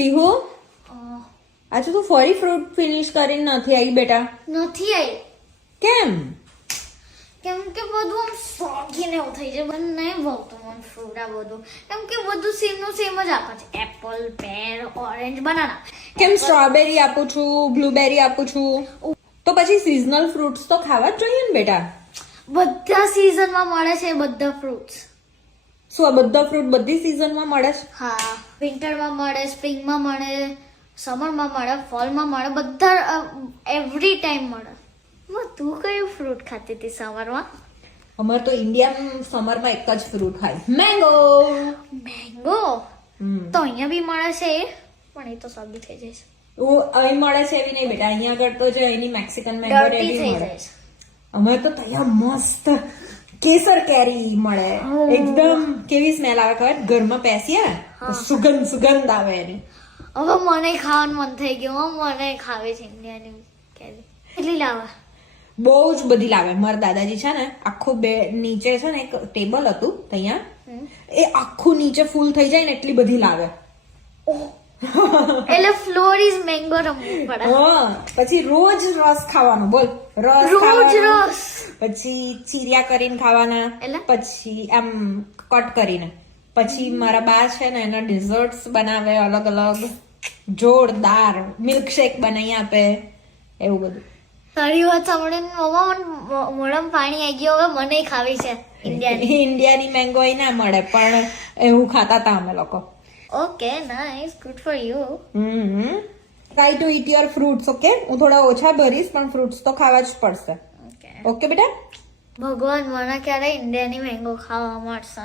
પીહુ આજે તું ફરી ફ્રૂટ ફિનિશ કરીને નથી આવી બેટા? નથી આવી કેમ? કેમ કે બધું આમ સોગીને એવું થઈ જાય. મને નહીં ભાવતું મને ફ્રૂટ આ બધું, કેમ કે બધું સેમ નું સેમ જ આપે છે. એપલ, પેર, ઓરેન્જ, બનાના. કેમ સ્ટ્રોબેરી આપું છું, બ્લુબેરી આપું છું, તો પછી સિઝનલ ફ્રૂટ્સ તો ખાવા જ જોઈએ ને બેટા. બધા સિઝનમાં મળે છે બધા ફ્રૂટ્સ. શું આ બધા ફ્રૂટ બધી સિઝનમાં મળે છે? હા, વિન્ટરમાં મળે, સ્પ્રિંગમાં મળે, સમરમાં મળે, ફોલમાં મળે, બધા એવરી ટાઈમ મળે. તું કયું ફ્રૂટ ખાતી હતી સમરમાં? અમારે તો ઇન્ડિયામાં સમરમાં એક જ ફ્રૂટ ખાય, મેંગો. મેંગો તો અહીંયા બી મળે છે એ, પણ એ તો સગી થઈ જાય છે. અહીં મળે છે એવી નહીં બેટા, અહીંયા આગળ તો જે એની મેક્સિકન મેંગો ડર્ટી એવી થઈ મળે. જાય છે. અમારે તો ત્યાં મસ્ત કેસર કેરી મળે. એકદમ કેવી સ્મેલ આવે ખબર? ઘરમાં પેસીએ તો સુગંધ આવે એની. હવે મને ખાવાનું મન થઈ ગયું. મને ખાવી છે ઇન્ડિયાની કેરી. કેટલી લાવે? બહુ જ બધી લાવે. મારા દાદાજી છે ને આખું બે નીચે છે ને એક ટેબલ હતું ત્યાં, એ આખું નીચે ફૂલ થઈ જાય ને એટલી બધી લાવે. એટલે ફ્લોર ઇઝ મેંગો રમવું પડે. હા, પછી રોજ રસ ખાવાનો. બોલ, રસ રોજ ખાવાનો. રસ. પછી ચીરિયા કરીને ખાવાના, એટલે? પછી આમ કટ કરીને. પછી મારા બા છે ને એના ડિઝર્ટ્સ બનાવે અલગ અલગ, જોરદાર મિલ્કશેક બનાવી આપે, એવું બધું. તારી વાત સાંભળીને મમ્મા મોઢામાં પાણી આવી ગયું. હવે મને ખાવી છે ઇન્ડિયાની. ઇન્ડિયાની મેંગો ના મળે પણ એવું ખાતા હતા અમે લોકો. Okay, nice, good for you. Try to eat your fruits. Okay, હું થોડા ઓછા ભરીશ પણ ફ્રૂટ્સ તો ખાવા જ પડશે. ઓકે. ઓકે બેટા? ભગવાન મને ક્યારે ઇન્ડિયાની મેંગો ખાવા મળશે.